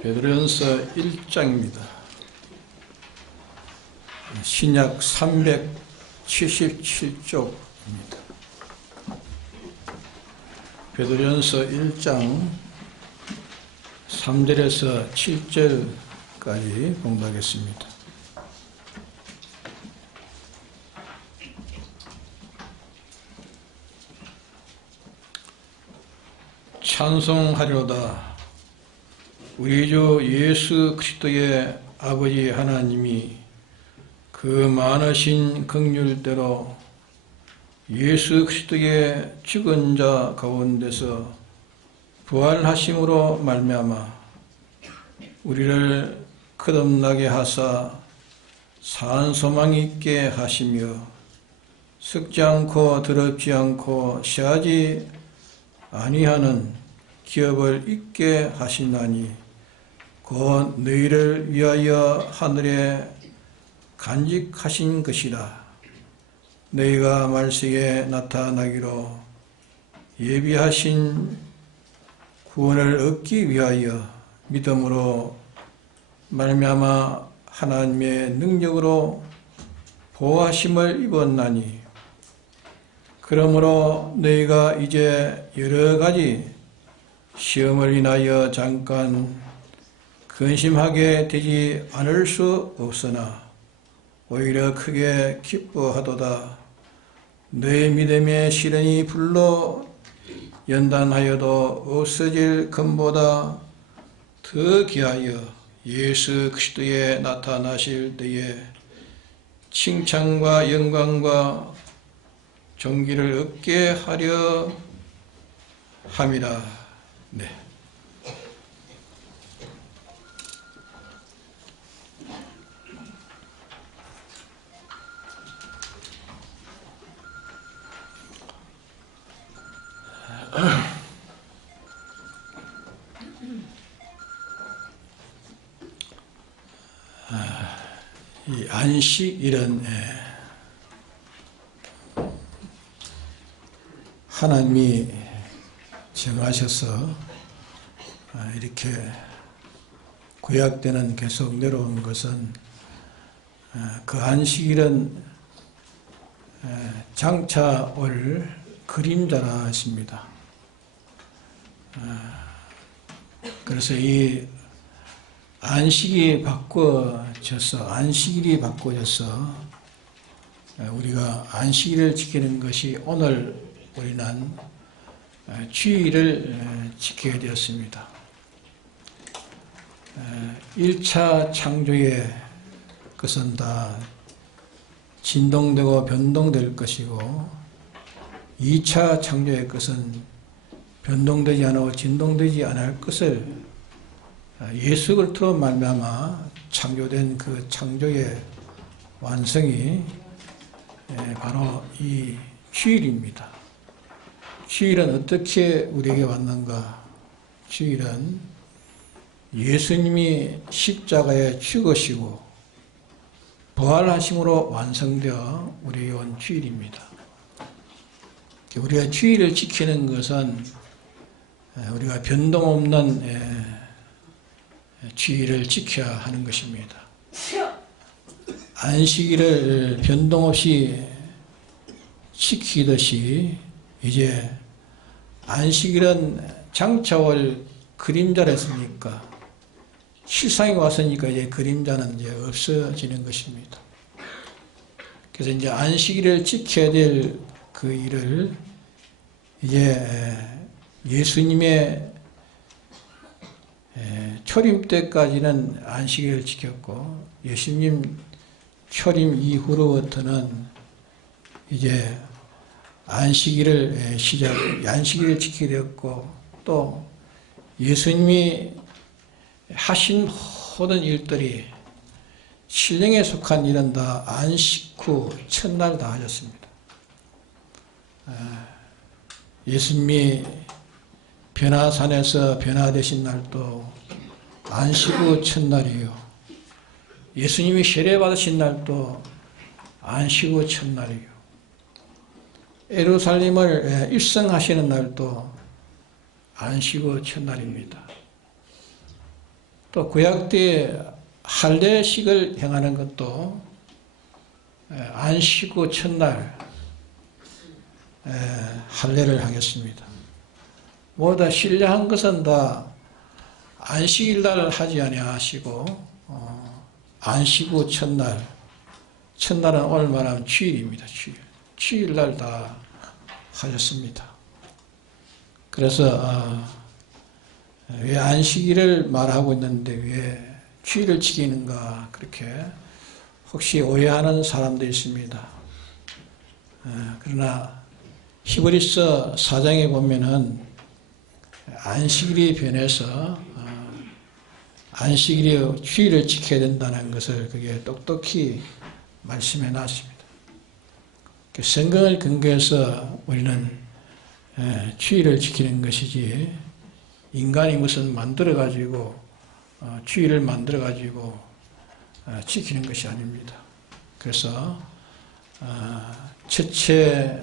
베드로전서 1장입니다. 신약 377쪽입니다. 베드로전서 1장 3절에서 7절까지 공부하겠습니다. 찬송하리로다. 우리 주 예수 그리스도의 아버지 하나님이 그 많으신 긍휼대로 예수 그리스도의 죽은 자 가운데서 부활하심으로 말미암아 우리를 거듭나게 하사 산 소망 있게 하시며 썩지 않고 더럽지 않고 시하지 아니하는 기업을 있게 하시나니 곧 너희를 위하여 하늘에 간직하신 것이라. 너희가 말세에 나타나기로 예비하신 구원을 얻기 위하여 믿음으로 말미암아 하나님의 능력으로 보호하심을 입었나니 그러므로 너희가 이제 여러 가지 시험을 인하여 잠깐 근심하게 되지 않을 수 없으나 오히려 크게 기뻐하도다. 너희 믿음의 시련이 불로 연단하여도 없어질 것보다 더 귀하여 예수 그리스도에 나타나실 때에 칭찬과 영광과 존귀를 얻게 하려 함이라. 네. 이 안식일은 하나님이 정하셔서 이렇게 구약 때는 계속 내려온 것은 그 안식일은 장차 올 그림자라 하십니다. 그래서 이 안식일이 바꿔져서 우리가 안식일을 지키는 것이 오늘 우리는 주일을 지켜야 되었습니다. 1차 창조의 것은 다 진동되고 변동될 것이고 2차 창조의 것은 변동되지 않고 진동되지 않을 것을 예수 그리스도로 말미암아 창조된 그 창조의 완성이 바로 이 주일입니다. 주일은 어떻게 우리에게 왔는가? 주일은 예수님이 십자가에 죽으시고 부활하심으로 완성되어 우리에게 온 주일입니다. 우리가 주일을 지키는 것은 우리가 변동 없는 주일을 지켜야 하는 것입니다. 안식일을 변동 없이 지키듯이 이제 안식일은 장차 올 그림자라 했으니까 실상이 왔으니까 이제 그림자는 이제 없어지는 것입니다. 그래서 이제 안식일을 지켜야 될 그 일을 이제 예수님의 초림 때까지는 안식일을 지켰고 예수님 초림 이후로부터는 이제 안식일을 지키게 되었고 또 예수님이 하신 모든 일들이 신령에 속한 일은 다 안식 후 첫날 다 하셨습니다. 예수님이 변화산에서 변화되신 날도 안식 후 첫날이요. 예수님이 세례 받으신 날도 안식 후 첫날이요. 예루살렘을 입성하시는 날도 안식 후 첫날입니다. 또 구약 때 할례식을 행하는 것도 안식 후 첫날 할례를 하겠습니다. 모두 다 신뢰한 것은 다 안식일날 하지 아니하시고 안식 후 첫날은 오늘 말하면 주일입니다. 주일날 다 하셨습니다. 그래서 왜 안식일을 말하고 있는데 왜 주일을 지키는가 그렇게 혹시 오해하는 사람도 있습니다. 그러나 히브리서 4장에 보면은 안식일이 변해서 안식일이 주일을 지켜야 된다는 것을 그게 똑똑히 말씀해 놨습니다. 성경을 근거해서 우리는 주일을 지키는 것이지 인간이 무슨 만들어가지고 주일을 만들어가지고 지키는 것이 아닙니다. 그래서 첫째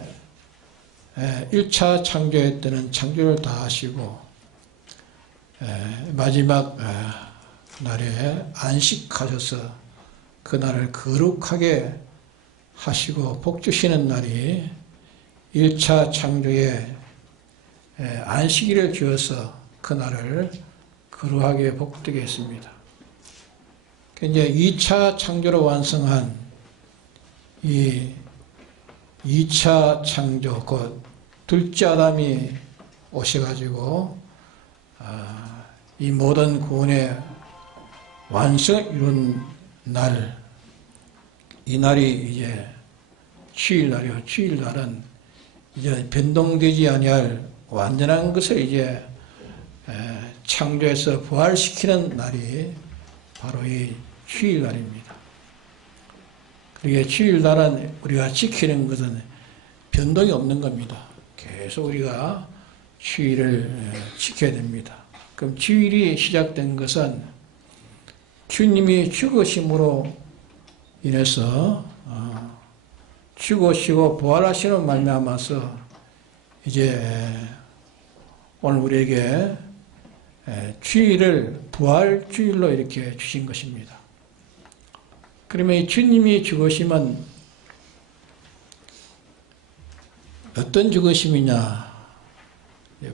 1차 창조회 때는 창조를 다 하시고 마지막 날에 안식하셔서 그 날을 거룩하게 하시고 복 주시는 날이 1차 창조에 안식일을 주어서 그 날을 거룩하게 복되게 했습니다. 이제 2차 창조로 완성한 이 2차 창조, 그 둘째 아담이 오셔가지고 이 모든 구원의 완성을 이룬 날, 이 날이 이제 주일날이요. 주일날은 이제 변동되지 아니할 완전한 것을 이제 창조해서 부활시키는 날이 바로 이 주일날입니다. 그러기에 주일날은 우리가 지키는 것은 변동이 없는 겁니다. 계속 우리가 주일을 지켜야 됩니다. 그럼 주일이 시작된 것은 주님이 죽으심으로 인해서 죽으시고 부활하시는 말미암아서 이제 오늘 우리에게 주일을 부활주일로 이렇게 주신 것입니다. 그러면 이 주님이 죽으심은 어떤 죽으심이냐?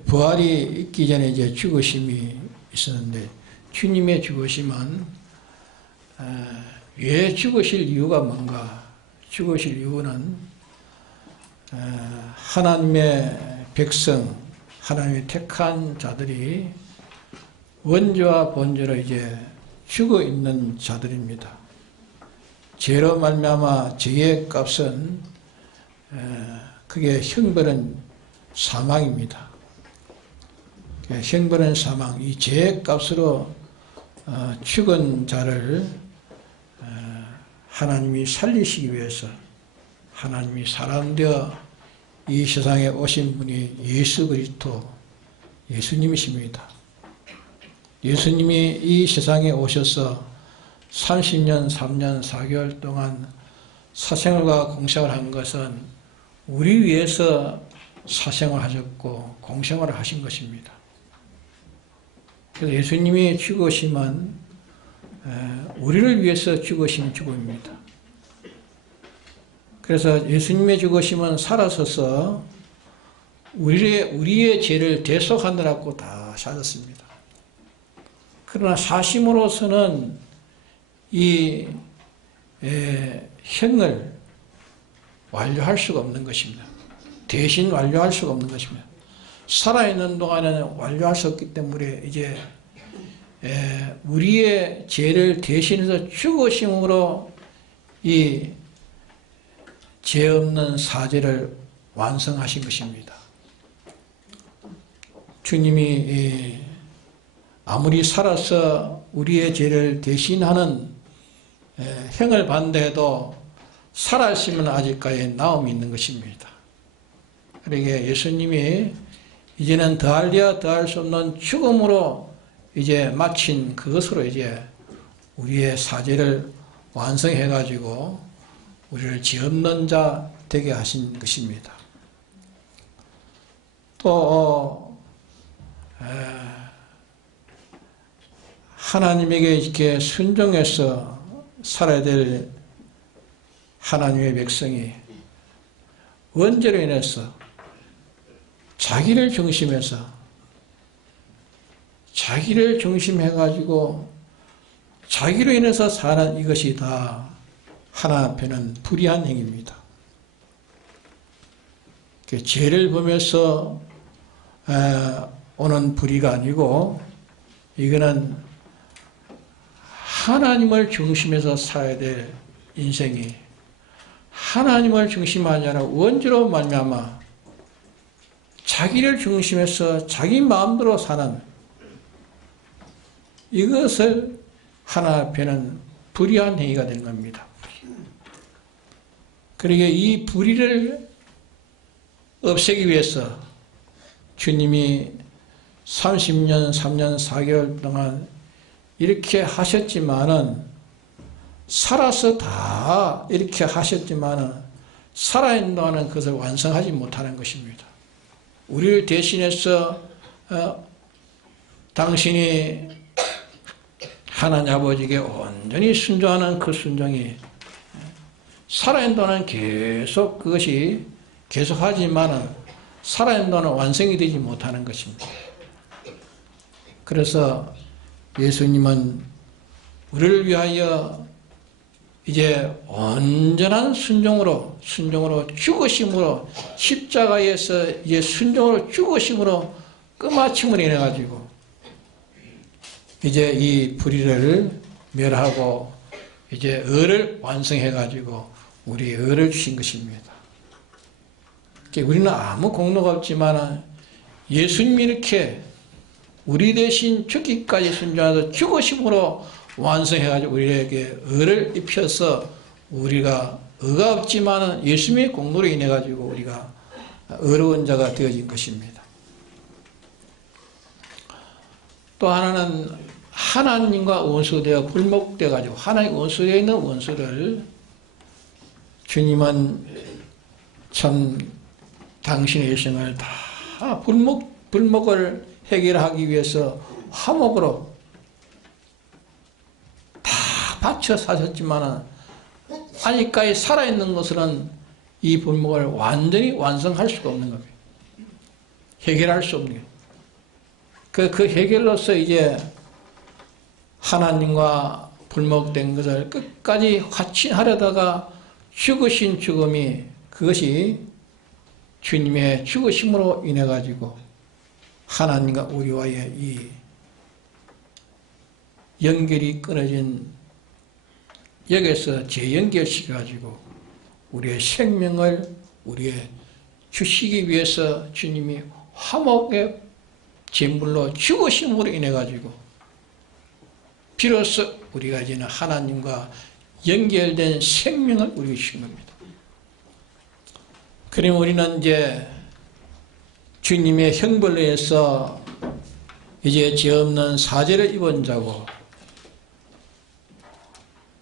부활이 있기 전에 이제 죽으심이 있었는데 주님의 죽으심은 왜 죽으실 이유가 뭔가? 죽으실 이유는 하나님의 백성, 하나님의 택한 자들이 원죄와 본죄로 이제 죽어 있는 자들입니다. 죄로 말미암아 죄의 값은 그게 형벌은 사망입니다. 형벌은 사망. 이 죄의 값으로 죽은 자를 하나님이 살리시기 위해서 하나님이 사람 되어 이 세상에 오신 분이 예수 그리스도 예수님이십니다. 예수님이 이 세상에 오셔서 30년, 3년, 4개월 동안 사생활과 공생을 한 것은 우리 위해서 사생활 하셨고 공생활을 하신 것입니다. 그래서 예수님이 죽으심은 우리를 위해서 죽으신 죽음입니다. 그래서 예수님의 죽으심은 살아서서 우리의 죄를 대속하느라고 다 사셨습니다. 그러나 사심으로서는 이 형을 완료할 수가 없는 것입니다. 대신 완료할 수가 없는 것입니다. 살아있는 동안에는 완료할 수 없기 때문에 이제 우리의 죄를 대신해서 죽으심으로 이 죄 없는 사죄를 완성하신 것입니다. 주님이 아무리 살아서 우리의 죄를 대신하는 형을 받는다 해도 살아있으면 아직까지 나음이 있는 것입니다. 그러기에 예수님이 이제는 더할래야 더할 수 없는 죽음으로 이제 마친 그것으로 이제 우리의 사죄를 완성해 가지고 우리를 죄 없는 자 되게 하신 것입니다. 또 하나님에게 이렇게 순종해서 살아야 될 하나님의 백성이 원죄로 인해서 자기를 중심해가지고 자기로 인해서 사는 이것이 다 하나님 앞에는 불의한 행위입니다. 죄를 범해서 오는 불의가 아니고 이거는 하나님을 중심해서 살아야 될 인생이 하나님을 중심하지 않아 원죄로 말미암아 자기를 중심해서 자기 마음대로 사는 이것을 하나님 앞에는 불의한 행위가 되는 겁니다. 그러기에 이 불의를 없애기 위해서 주님이 30년, 3년, 4개월 동안 이렇게 하셨지만은 살아서 다 이렇게 하셨지만은 살아있는 동안은 그것을 완성하지 못하는 것입니다. 우리를 대신해서 당신이 하나님 아버지에게 온전히 순종하는 그 순종이 살아있는 동안은 계속 그것이 계속하지만은 살아있는 동안은 완성이 되지 못하는 것입니다. 그래서 예수님은 우리를 위하여 이제 온전한 순종으로 죽으심으로 십자가에서 이제 순종으로 죽으심으로 끝마침을 인해 가지고 이제 이 불의를 멸하고 이제 의를 완성해 가지고 우리 의를 주신 것입니다. 우리는 아무 공로가 없지만 예수님이 이렇게 우리 대신 죽기까지 순종해서 죽으심으로 완성해가지고 우리에게 의를 입혀서 우리가 의가 없지만 예수님의 공로로 인해가지고 우리가 의로운 자가 되어진 것입니다. 또 하나는 하나님과 원수되어 굴복돼가지고 하나님 원수되어 있는 원수를 주님은 참 당신의 일생을 다 불목을 해결하기 위해서 화목으로 다 바쳐 사셨지만 아직까지 살아있는 것은 이 불목을 완전히 완성할 수가 없는 겁니다. 해결할 수 없는 거예요. 그 해결로서 이제 하나님과 불목된 것을 끝까지 확신하려다가 죽으신 죽음이 그것이 주님의 죽으심으로 인해 가지고 하나님과 우리와의 이 연결이 끊어진 여기서 재연결시켜가지고 우리의 생명을 우리의 주시기 위해서 주님이 화목의 제물로 죽으심으로 인해 가지고 비로소 우리가 이제는 하나님과 연결된 생명을 우리에게 주신 겁니다. 그럼 우리는 이제 주님의 형벌로 해서 이제 죄 없는 사죄를 입은 자고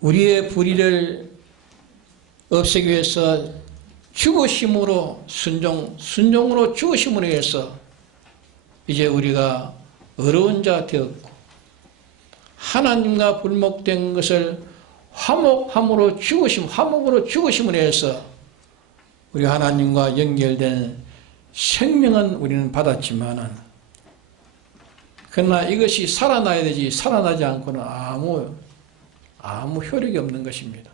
우리의 불의를 없애기 위해서 죽으심으로 순종으로 죽으심으로 해서 이제 우리가 의로운 자 되었고 하나님과 불목된 것을 화목으로 죽으심으로 해서 우리 하나님과 연결된 생명은 우리는 받았지만은 그러나 이것이 살아나야 되지 살아나지 않고는 아무 효력이 없는 것입니다.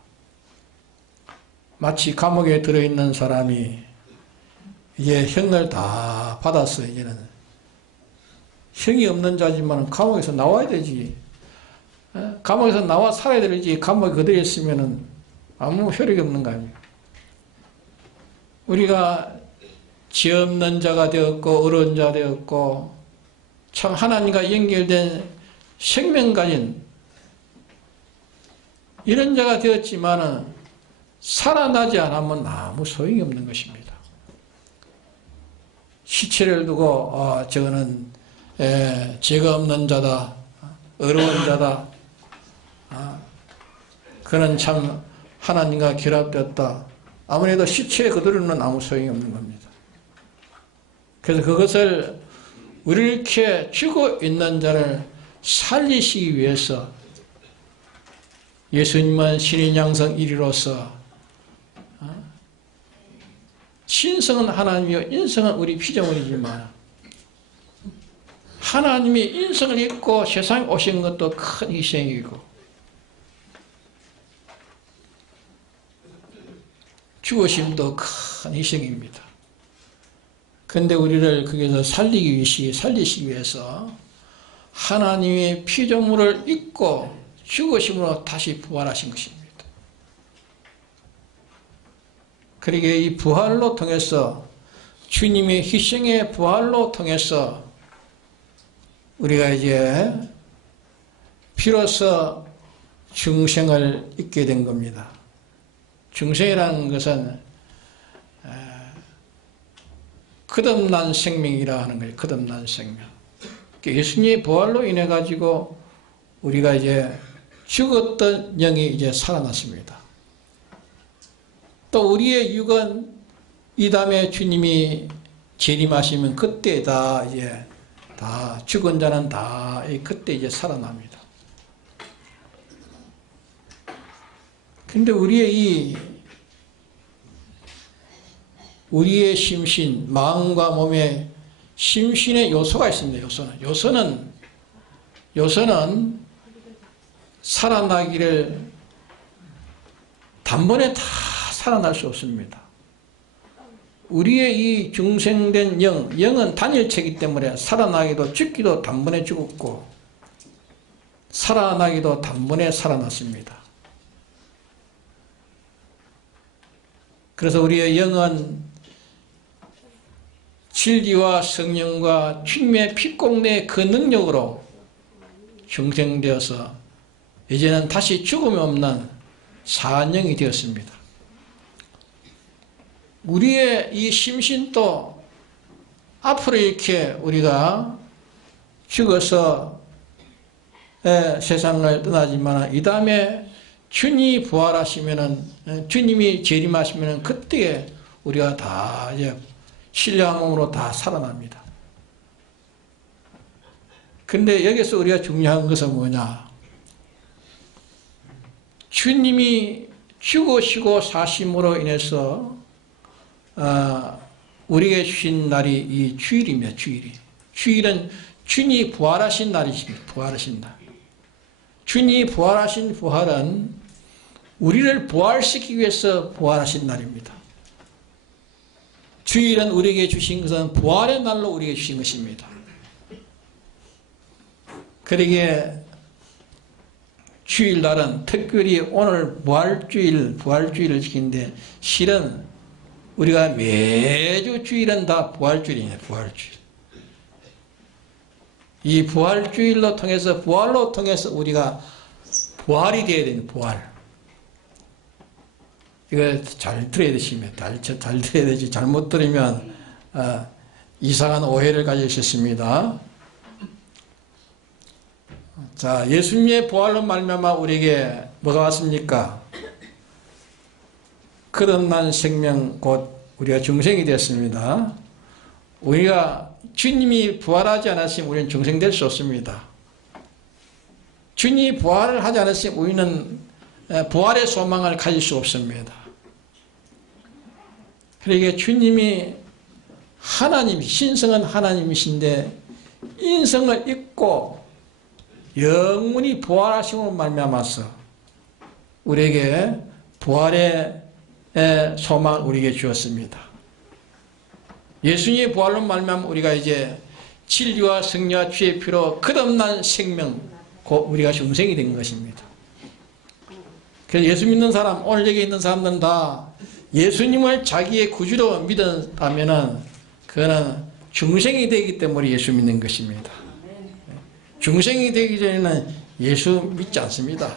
마치 감옥에 들어있는 사람이 이제 형을 다 받았어. 이제는 형이 없는 자지만 감옥에서 나와야 되지. 감옥에서 나와 살아야 되지. 감옥에 그대로 있으면은 아무 효력이 없는 거 아닙니까? 우리가 죄 없는 자가 되었고 어려운 자 되었고 참 하나님과 연결된 생명 가진 이런 자가 되었지만은 살아나지 않으면 아무 소용이 없는 것입니다. 시체를 두고 저거는 죄가 없는 자다, 어려운 자다, 그는 참 하나님과 결합되었다. 아무래도 시체에 그대로는 아무 소용이 없는 겁니다. 그래서 그것을 우리 이렇게 죽어 있는 자를 살리시기 위해서 예수님은 신인 양성 1위로서 신성은 하나님이요 인성은 우리 피조물이지만 하나님이 인성을 입고 세상에 오신 것도 큰 희생이고 죽으심도 큰 희생입니다. 그런데 우리를 거기서 살리시기 위해서 하나님의 피조물을 입고 죽으심으로 다시 부활하신 것입니다. 그러기에 이 부활로 통해서 주님의 희생의 부활로 통해서 우리가 이제 비로소 중생을 잊게 된 겁니다. 중생이라는 것은 거듭난 생명이라 하는 거예요. 거듭난 생명. 예수님의 부활로 인해 가지고 우리가 이제 죽었던 영이 이제 살아났습니다. 또 우리의 육은 이 다음에 주님이 재림하시면 그때 다 이제 다 죽은 자는 다 그때 이제 살아납니다. 근데 우리의 심신, 마음과 몸에 심신의 요소가 있습니다. 요소는 살아나기를 단번에 다 살아날 수 없습니다. 우리의 이 중생된 영은 단일체이기 때문에 살아나기도 죽기도 단번에 죽었고 살아나기도 단번에 살아났습니다. 그래서 우리의 영은 진리와 성령과 주님의 피공내의 그 능력으로 중생되어서 이제는 다시 죽음이 없는 사한영이 되었습니다. 우리의 이 심신도 앞으로 이렇게 우리가 죽어서 세상을 떠나지만 이 다음에 주님이 부활하시면은 주님이 재림하시면은 그때에 우리가 다 이제 신령한 몸으로 다 살아납니다. 근데 여기서 우리가 중요한 것은 뭐냐? 주님이 죽으시고 사심으로 인해서 우리에게 주신 날이 이 주일입니다. 주일은 주님이 부활하신 날이십니다. 부활하신 날. 주님이 부활하신 부활은 우리를 부활시키기 위해서 부활하신 날입니다. 주일은 우리에게 주신 것은 부활의 날로 우리에게 주신 것입니다. 그러기에 주일날은 특별히 오늘 부활주일을 지키는데 실은 우리가 매주 주일은 다 부활주일이에요. 부활주일. 이 부활주일로 통해서 부활로 통해서 우리가 부활이 되어야 됩니다. 부활. 이거 잘 들어야 되십니다. 잘 들어야 되지. 잘못 들으면 이상한 오해를 가지셨습니다. 자, 예수님의 부활로 말미암아 우리에게 뭐가 왔습니까? 거듭난 생명 곧 우리가 중생이 되었습니다. 우리가 주님이 부활하지 않았으면 우리는 중생될 수 없습니다. 주님이 부활을 하지 않았으면 우리는 부활의 소망을 가질 수 없습니다. 그러기에 주님이 신성은 하나님이신데 인성을 입고 영원히 부활하심으로 말미암아서 우리에게 부활의 소망을 우리에게 주었습니다. 예수님의 부활로 말미암아 우리가 이제 진리와 성령과 주의 피로 거듭난 생명, 곧 우리가 중생이 된 것입니다. 그래서 예수 믿는 사람, 오늘 여기 있는 사람들은 다 예수님을 자기의 구주로 믿었다면 그거는 중생이 되기 때문에 예수 믿는 것입니다. 중생이 되기 전에는 예수 믿지 않습니다.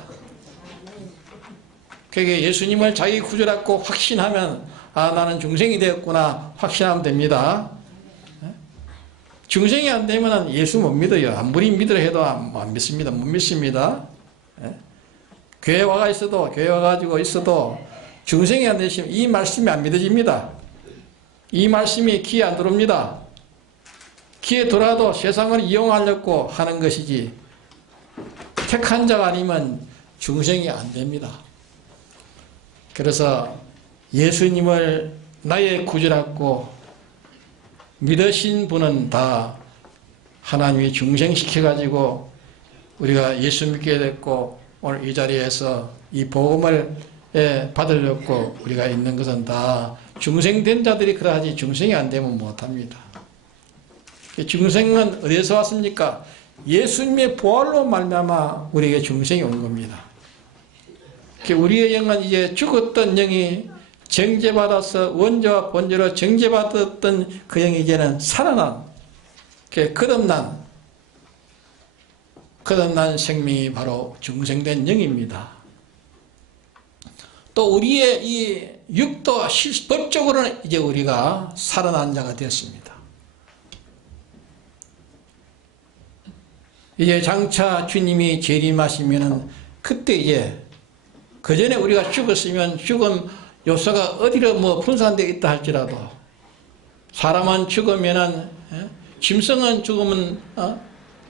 그게 예수님을 자기 구주라고 확신하면 나는 중생이 되었구나 확신하면 됩니다. 중생이 안 되면 예수 못 믿어요. 아무리 믿으려 해도 안 믿습니다. 못 믿습니다. 교회 와가지고 있어도 중생이 안 되시면 이 말씀이 안 믿어집니다. 이 말씀이 귀에 안 들어옵니다. 귀에 들어와도 세상을 이용하려고 하는 것이지 택한 자가 아니면 중생이 안 됩니다. 그래서 예수님을 나의 구주라고 믿으신 분은 다 하나님이 중생시켜가지고 우리가 예수 믿게 됐고 오늘 이 자리에서 이 복음을 받으려고 우리가 있는 것은 다 중생된 자들이 그러하지 중생이 안 되면 못합니다. 중생은 어디서 왔습니까? 예수님의 부활로 말미암아 우리에게 중생이 온 겁니다. 우리의 영은 이제 죽었던 영이 정죄받아서 원죄와 본죄로 정죄받았던 그 영이 이제는 살아난 거듭난 생명이 바로 중생된 영입니다. 또 우리의 이 육도 법적으로는 이제 우리가 살아난 자가 되었습니다. 이제 장차 주님이 재림하시면은 그때 이제 그 전에 우리가 죽었으면 죽음 요소가 어디로 분산되어 있다 할지라도 사람은 죽으면은 짐승은 죽으면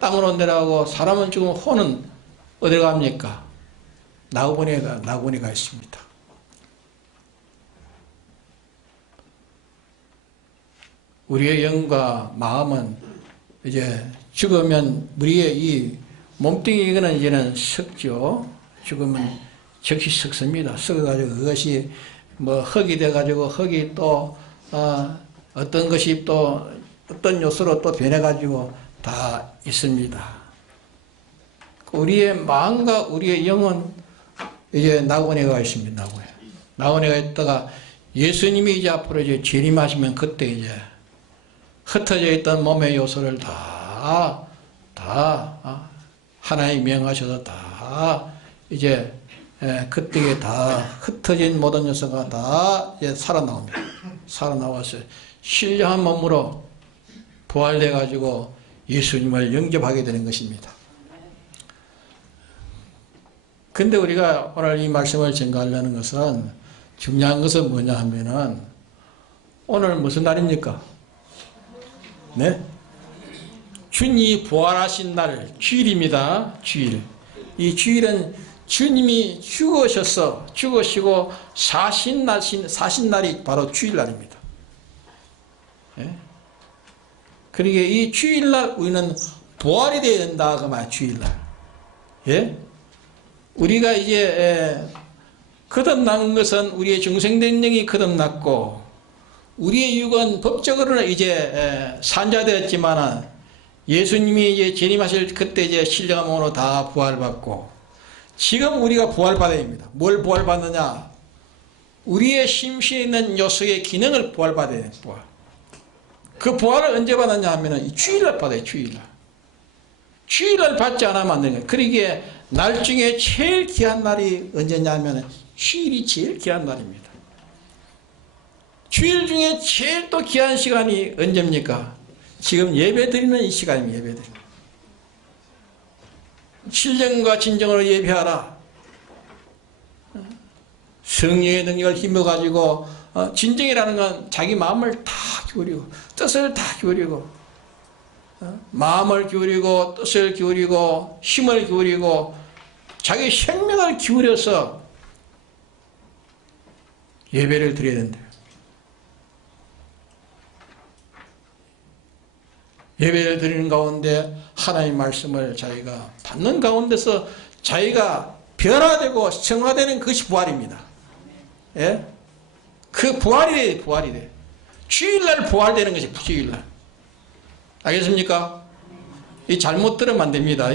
땅으로 내려가고 사람은 죽으면 혼은 어디로 갑니까? 나그네에 가 있습니다. 우리의 영과 마음은 이제 죽으면 우리의 이 몸뚱이는 이제는 썩죠. 죽으면 즉시 썩습니다. 썩어가지고 그것이 흙이 돼가지고 흙이 또 어떤 것이 또 어떤 요소로 또 변해가지고 다 있습니다. 우리의 마음과 우리의 영은 이제 나그네에 가 있습니다. 나그네에 가 있다가 예수님이 이제 앞으로 이제 재림하시면 그때 이제 흩어져 있던 몸의 요소를 다 하나님 명하셔서 다 이제 그때 다 흩어진 모든 요소가 다 이제 살아나옵니다. 살아나와서 신령한 몸으로 부활돼 가지고 예수님을 영접하게 되는 것입니다. 근데 우리가 오늘 이 말씀을 전가하려는 것은 중요한 것은 뭐냐 하면은 오늘 무슨 날입니까? 네? 주님이 부활하신 날 주일입니다. 주일. 이 주일은 주님이 죽으시고 사신 날이 바로 주일날입니다. 예? 그러니까 이 주일날 우리는 부활이 되어야 된다 그 말 주일날. 예? 우리가 이제 거듭난 것은 우리의 중생된 영이 거듭났고 우리의 육은 법적으로는 이제 산자되었지만은 예수님이 이제 재림하실 그때 이제 신령한 몸으로 다 부활받고 지금 우리가 부활받아야 됩니다. 뭘 부활받느냐? 우리의 심신에 있는 요소의 기능을 부활받아야 됩니다. 부활. 그 부활을 언제 받느냐 하면은 이 주일날 받아요. 주일날. 주일날 받지 않으면 안 되는 거예요. 그러기에 날 중에 제일 귀한 날이 언제냐 하면은 주일이 제일 귀한 날입니다. 주일 중에 제일 또 귀한 시간이 언제입니까? 지금 예배 드리는 이 시간입니다. 예배 드리는. 신령과 진정으로 예배하라. 성령의 능력을 힘입어가지고 진정이라는 건 자기 마음을 다 기울이고 뜻을 다 기울이고 마음을 기울이고 뜻을 기울이고 힘을 기울이고 자기 생명을 기울여서 예배를 드려야 된대요. 예배를 드리는 가운데 하나님의 말씀을 자기가 받는 가운데서 자기가 변화되고 성화되는 것이 부활입니다. 예? 그 부활이 돼, 부활이 돼. 주일날 부활되는 것이 주일날. 알겠습니까? 이 잘못 들으면 안 됩니다.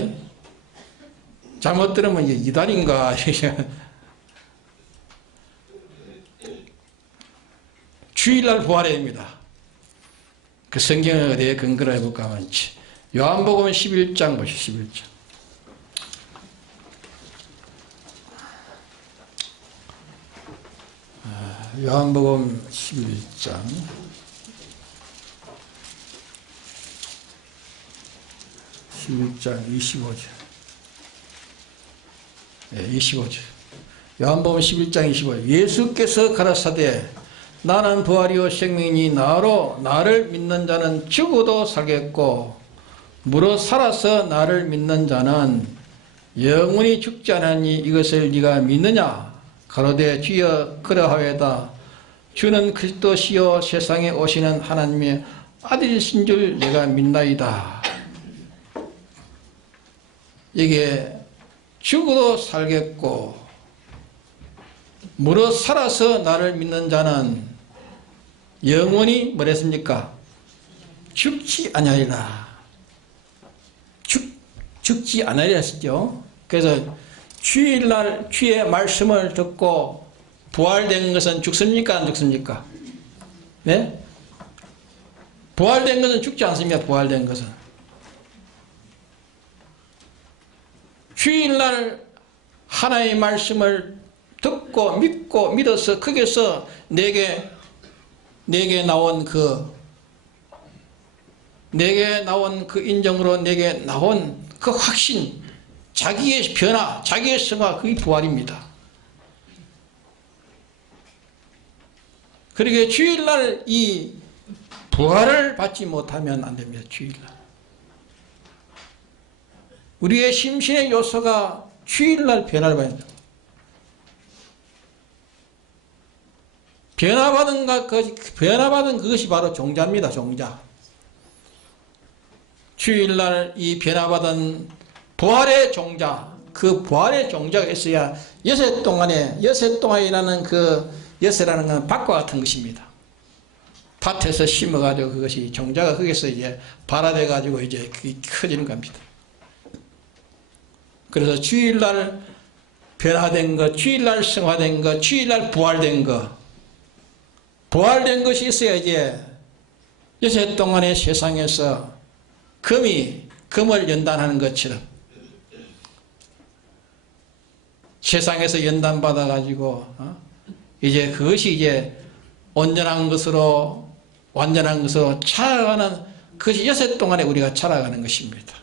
잘못 들으면 이게 이단인가. 주일날 부활해야 됩니다. 그 성경을 어디에 근거로 해볼까 하면 요한복음 11장 보시죠. 11장. 요한복음 11장 25절. 25절. 요한복음 11장 25절. 예수께서 가라사대 나는 부활이요 생명이니 나를 믿는 자는 죽어도 살겠고 무릇 살아서 나를 믿는 자는 영원히 죽지 않으니 이것을 네가 믿느냐? 가로되 주여 그러하외다. 주는 그리스도시요 세상에 오시는 하나님의 아들이신 줄 내가 믿나이다. 이게 죽어도 살겠고 무릇 살아서 나를 믿는 자는 영원히 뭐랬습니까? 죽지 아니하리라. 죽지 아니하리라 했죠. 그래서 주일날 주의 말씀을 듣고 부활된 것은 죽습니까? 안 죽습니까? 네? 부활된 것은 죽지 않습니다. 부활된 것은. 주일날 하나님의 말씀을 듣고 믿고 믿어서 거기서 내게 나온 그 인정으로 내게 나온 그 확신, 자기의 변화, 자기의 성화, 그게 부활입니다. 그러게 주일날 이 부활을 받지 못하면 안 됩니다. 주일날. 우리의 심신의 요소가 주일날 변화를 받아야 됩니다. 변화받은 그것이 바로 종자입니다. 종자. 주일날 이 변화받은 부활의 종자, 그 부활의 종자가 있어야 여세 동안이라는 그 여세라는 건 밭과 같은 것입니다. 밭에서 심어가지고 그것이 종자가 거기서 이제 발화돼가지고 이제 그게 커지는 겁니다. 그래서 주일날 변화된 것, 주일날 성화된 것, 주일날 부활된 것, 부활된 것이 있어야 이제 여세 동안의 세상에서 금을 연단하는 것처럼 세상에서 연단받아가지고 이제 그것이 이제 완전한 것으로 자라가는 그것이 여세 동안에 우리가 자라가는 것입니다.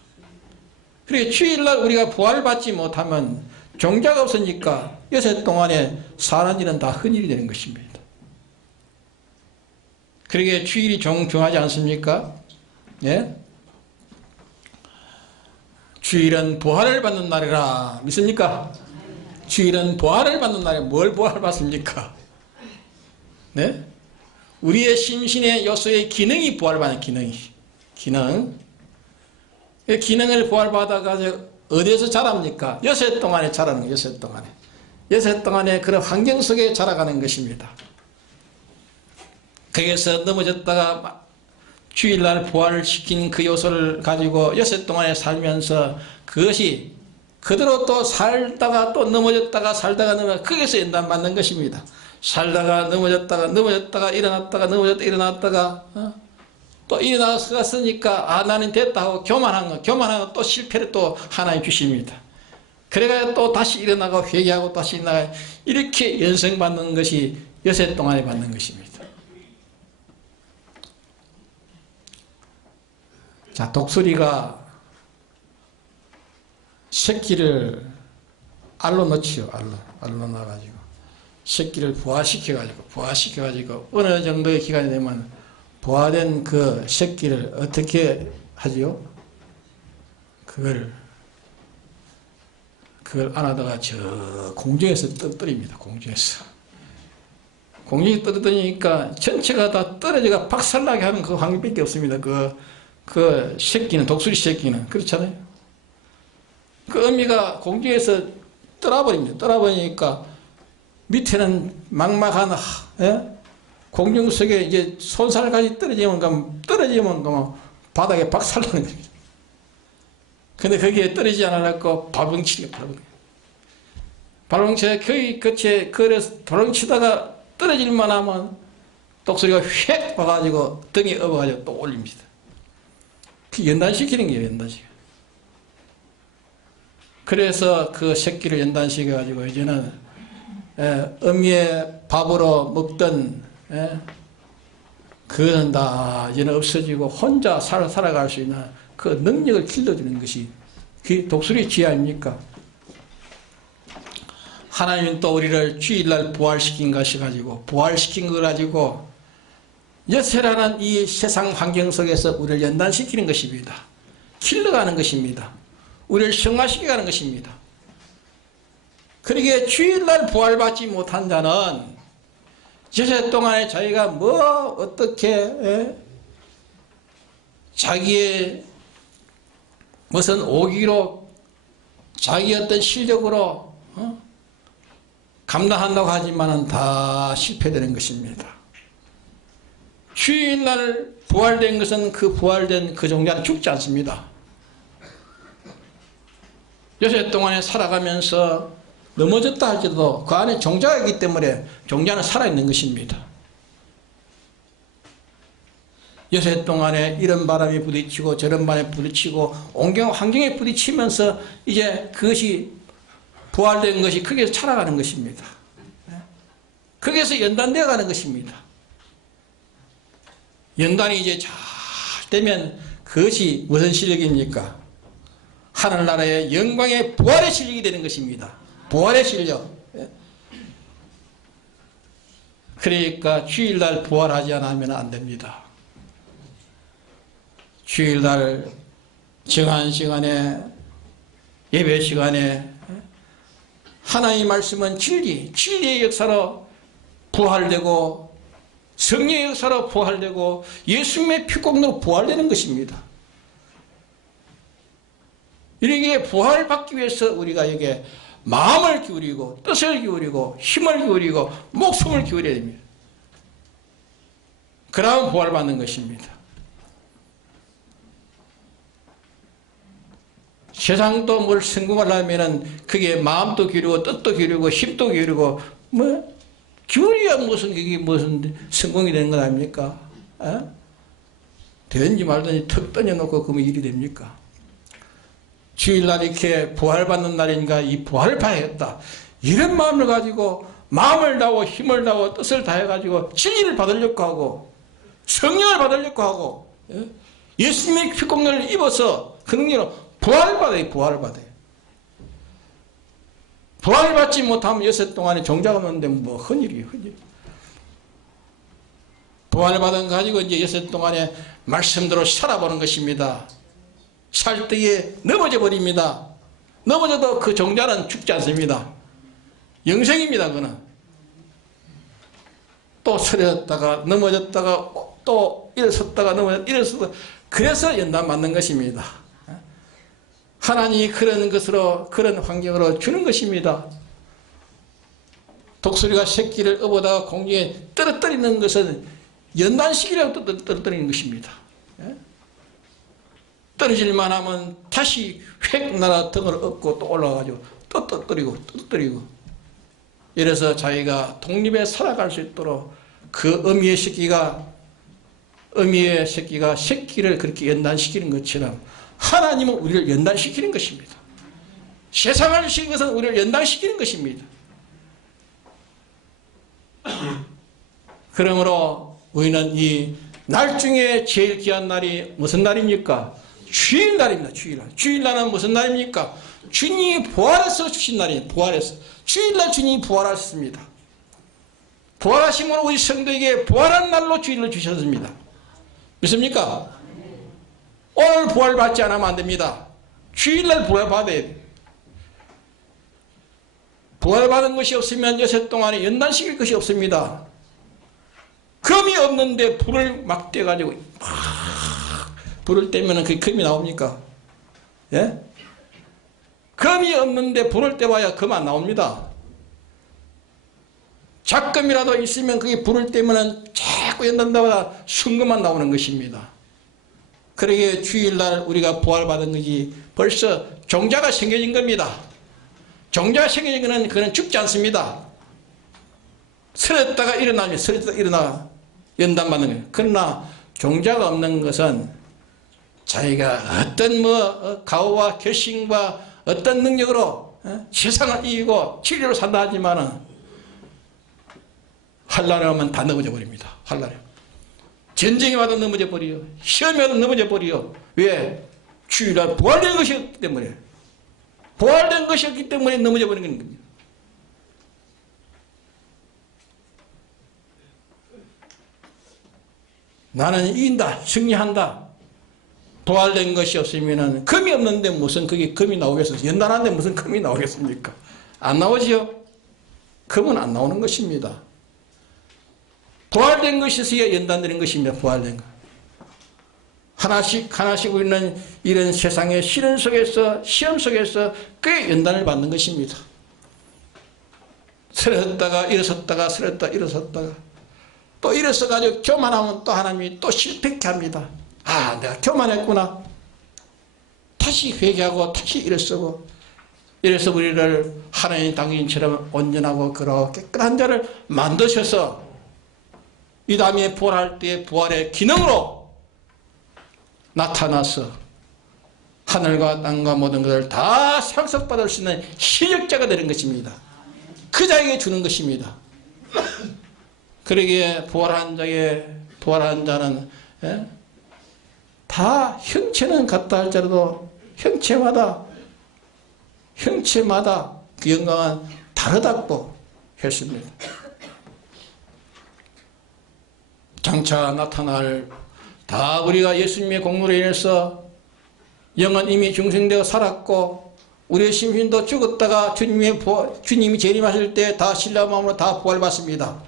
그리고 주일날 우리가 부활받지 못하면 종자가 없으니까 여세 동안에 사는 일은 다 헛일이 되는 것입니다. 그러게 주일이 중요하지 않습니까? 예? 주일은 부활을 받는 날이라 믿습니까? 주일은 부활을 받는 날에 뭘 부활을 받습니까? 네? 우리의 심신의 요소의 기능이 부활받는 기능을 부활받아가지고 어디에서 자랍니까? 여세 동안에 자라는 거예요. 여세 동안에 그런 환경 속에 자라가는 것입니다. 거기에서 넘어졌다가 주일날 부활을 시킨 그 요소를 가지고 여세 동안에 살면서 그것이 그대로 또 살다가 또 넘어졌다가 살다가 거기서 연단받는 것입니다. 살다가 넘어졌다가 일어났다가 또 일어났으니까 나는 됐다 하고 교만하고 또 실패를 또 하나님 주십니다. 그래가 또 다시 일어나고 회개하고 다시 일어나고 이렇게 연생받는 것이 여세 동안에 받는 것입니다. 자, 독수리가 새끼를 알로 넣지요. 알로 넣어가지고 새끼를 부화시켜가지고 어느 정도의 기간이 되면 부화된 그 새끼를 어떻게 하지요? 그걸 안아다가 저 공중에서 떨어뜨립니다. 공중에 떨어뜨리니까 전체가 다 떨어져가 박살나게 하는 그 방법밖에 없습니다. 그 새끼는, 독수리 새끼는. 그렇잖아요. 그 어미가 공중에서 떠나버리니까 밑에는 막막한, 공중 속에 이제 손살까지 떨어지면 바닥에 박살나는 겁니다. 근데 거기에 떨어지지 않아갖고 발벙치가 거의 끝에 그래서 도망치다가 떨어질만 하면 독수리가 휙 와가지고 등에 업어가지고 또 올립니다. 연단시키는 거예요. 연단시켜. 그래서 그 새끼를 연단시켜가지고 이제는 어미의 밥으로 먹던 그거는 다 이제는 없어지고 혼자 살아갈 수 있는 그 능력을 길러주는 것이 그 독수리의 지혜 아닙니까? 하나님은 또 우리를 주일날 부활시킨 걸 가지고 여세라는 이 세상 환경 속에서 우리를 연단시키는 것입니다. 길러가는 것입니다. 우리를 성화시켜가는 것입니다. 그러기에 주일날 부활받지 못한 자는 여세 동안에 자기가 어떻게 자기의 무슨 오기로 자기 어떤 실력으로 감당한다고 하지만은 다 실패되는 것입니다. 주일날 부활된 것은 그 부활된 그 종자는 죽지 않습니다. 여세 동안에 살아가면서 넘어졌다 할지라도 그 안에 종자가 있기 때문에 종자는 살아있는 것입니다. 여세 동안에 이런 바람이 부딪히고 저런 바람이 부딪히고 온경 환경에 부딪히면서 이제 그것이 부활된 것이 거기에서 살아가는 것입니다. 거기에서 연단되어 가는 것입니다. 연단이 이제 잘 되면 그것이 무슨 실력입니까? 하늘나라의 영광의 부활의 실력이 되는 것입니다. 부활의 실력. 그러니까 주일날 부활하지 않으면 안 됩니다. 주일날 정한 시간에 예배 시간에 하나님의 말씀은 진리의 역사로 부활되고 성령의 역사로 부활되고 예수님의 피공로로 부활되는 것입니다. 이렇게 부활받기 위해서 우리가 여기에 마음을 기울이고 뜻을 기울이고 힘을 기울이고 목숨을 기울여야 됩니다. 그러면 부활받는 것입니다. 세상도 뭘 성공하려면 그게 마음도 기울이고 뜻도 기울이고 힘도 기울이고 기울여야 그게 무슨 성공이 되는 건 아닙니까? 되는지 말든지 턱 던져놓고 그러면 일이 됩니까? 주일날 이렇게 부활받는 날인가 이 부활을 봐야겠다 이런 마음을 가지고 마음을 다하고 힘을 다하고 뜻을 다해가지고 진리를 받으려고 하고 성령을 받으려고 하고 예수님의 피공로를 입어서 그 능력으로 부활을 받아요. 부활을 받아요. 부활을 받지 못하면 여섯 동안에 종자가 없는데 뭐 헌일이에요. 헌일. 부활을 받은 거 가지고 이제 여섯 동안에 말씀대로 살아보는 것입니다. 살 때에 넘어져 버립니다. 넘어져도 그 종자는 죽지 않습니다. 영생입니다. 그는 또 쓰러졌다가 넘어졌다가 또 일어섰다가 넘어졌다가 일어섰다가 그래서 연단 받는 것입니다. 하나님이 그런 것으로 그런 환경으로 주는 것입니다. 독수리가 새끼를 업어다가 공중에 떨어뜨리는 것은 연단식이라고 떨어뜨리는 것입니다. 떨어질만 하면 다시 획 날아 등을 업고 또 올라가가지고 또 떨어뜨리고 이래서 자기가 독립에 살아갈 수 있도록 그 어미의 새끼가 새끼를 그렇게 연단시키는 것처럼 하나님은 우리를 연단시키는 것입니다. 세상을 시킨 것은 우리를 연단시키는 것입니다. 그러므로 우리는 이 날 중에 제일 귀한 날이 무슨 날입니까? 주일날입니다. 주일날은 무슨 날입니까? 주님이 부활해서 주신 날이에요. 부활해서. 주일날 주님이 부활하셨습니다. 부활하심으로 우리 성도에게 부활한 날로 주일을 주셨습니다. 믿습니까? 오늘 부활받지 않으면 안 됩니다. 주일날 부활받아야 돼요. 부활받은 것이 없으면 여섯 동안에 연단시킬 것이 없습니다. 금이 없는데 불을 막 떼가지고 불을 떼면 그 금이 나옵니까? 예? 금이 없는데 불을 떼봐야 금 안 나옵니다. 작금이라도 있으면 그게 불을 떼면 자꾸 연단다가 순금만 나오는 것입니다. 그러기에 주일날 우리가 부활받은 것이 벌써 종자가 생겨진 겁니다. 종자가 생겨진 것은 그는 죽지 않습니다. 쓰러졌다가 일어나면 쓰러졌다가 일어나 연단받는 거예요. 그러나 종자가 없는 것은 자기가 어떤 가오와 결심과 어떤 능력으로 세상을 이기고 진리로 산다 하지만은 환난에 오면 다 넘어져 버립니다. 환난에 전쟁에 와도 넘어져 버려. 시험에 와도 넘어져 버려. 왜? 주일날 부활된 것이었기 때문에. 부활된 것이었기 때문에 넘어져 버리는 겁니다. 나는 이긴다. 승리한다. 부활된 것이 없으면 금이 없는데 무슨 그게 금이 나오겠어요? 연단하는데 무슨 금이 나오겠습니까? 안 나오지요? 금은 안 나오는 것입니다. 부활된 것이 있어야 연단되는 것입니다. 부활된 것. 하나씩 우리는 이런 세상의 시련 속에서, 시험 속에서 꽤 연단을 받는 것입니다. 쓰러졌다가 일어섰다가 쓰러졌다가 일어섰다가 또 일어서가지고 교만하면 또 하나님이 또 실패케 합니다. 아, 내가 교만했구나. 다시 회개하고 다시 일어서고, 이래서 우리를 하나님 당신처럼 온전하고 그러 깨끗한 자를 만드셔서 이 다음에 부활할 때 부활의 기능으로 나타나서 하늘과 땅과 모든 것을 다 상속받을 수 있는 실력자가 되는 것입니다. 그 자에게 주는 것입니다. 그러기에 부활한 자는 다 형체는 같다 할지라도 형체마다 그 영광은 다르다고 했습니다. 장차 나타날 다 우리가 예수님의 공로로 인해서 영은 이미 중생되어 살았고 우리의 심신도 죽었다가 주님이 재림하실 때 다 신뢰한 마음으로 다 부활받습니다.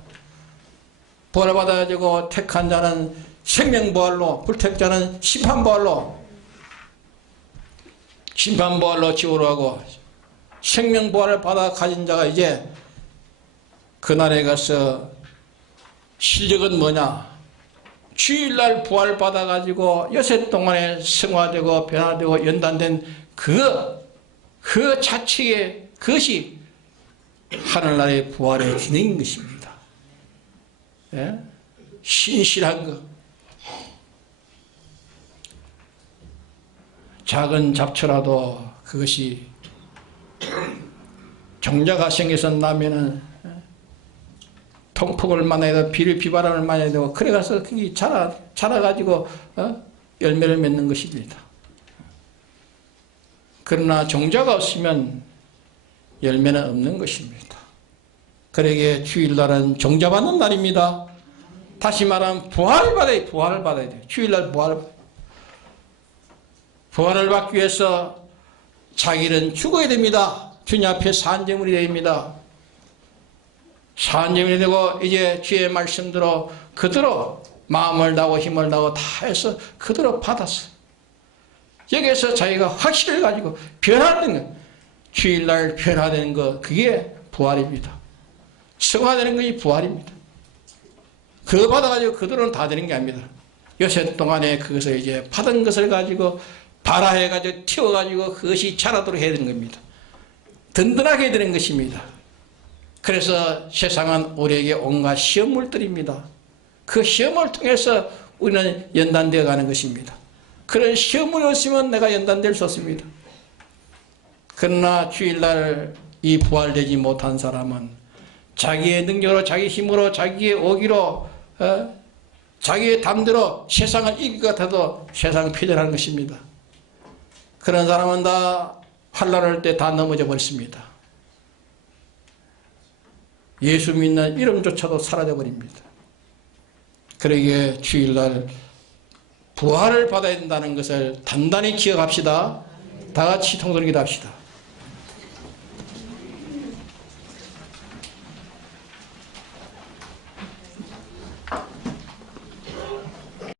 부활받아가지고 택한 자는 생명부활로, 불택자는 심판부활로 지옥으로 가고, 생명부활을 받아 가진 자가 이제 그날에 가서 실력은 뭐냐? 주일날 부활 받아가지고 여섯 동안에 성화되고 변화되고 연단된 그 자체의 그것이 하늘나라의 부활의 진행인 것입니다. 예? 신실한 것. 작은 잡초라도 그것이 종자가 생겨서 나면은 통풍을 만나야 되고 비바람을 만나야 되고 그래 가서 그게 자라가지고 열매를 맺는 것입니다. 그러나 종자가 없으면 열매는 없는 것입니다. 그러기에 주일날은 종자 받는 날입니다. 다시 말하면 부활을 받아야 돼요. 주일날 부활을 받기 위해서 자기는 죽어야 됩니다. 주님 앞에 산제물이 됩니다. 산제물이 되고 이제 주의 말씀대로 그대로 마음을 다하고 힘을 다하고 다 해서 그대로 받았어요. 여기에서 자기가 확신을 가지고 변화되는 것, 주일날 변화되는 것, 그게 부활입니다. 성화되는 것이 부활입니다. 그거 받아가지고 그대로는 다 되는 게 아닙니다. 요새 동안에 그것을 이제 받은 것을 가지고 발화해가지고 튀어가지고 그것이 자라도록 해야 되는 겁니다. 든든하게 해야 되는 것입니다. 그래서 세상은 우리에게 온갖 시험물들입니다. 그 시험을 통해서 우리는 연단되어 가는 것입니다. 그런 시험물이 없으면 내가 연단될 수 없습니다. 그러나 주일날 이 부활되지 못한 사람은 자기의 능력으로, 자기 힘으로, 자기의 오기로, 자기의 담대로 세상을 이길 것 같아도 세상은 패전하는 것입니다. 그런 사람은 다 환난할 때 다 넘어져 버렸습니다. 예수 믿는 이름조차도 사라져 버립니다. 그러기에 주일날 부활을 받아야 된다는 것을 단단히 기억합시다. 다 같이 통성기도 합시다.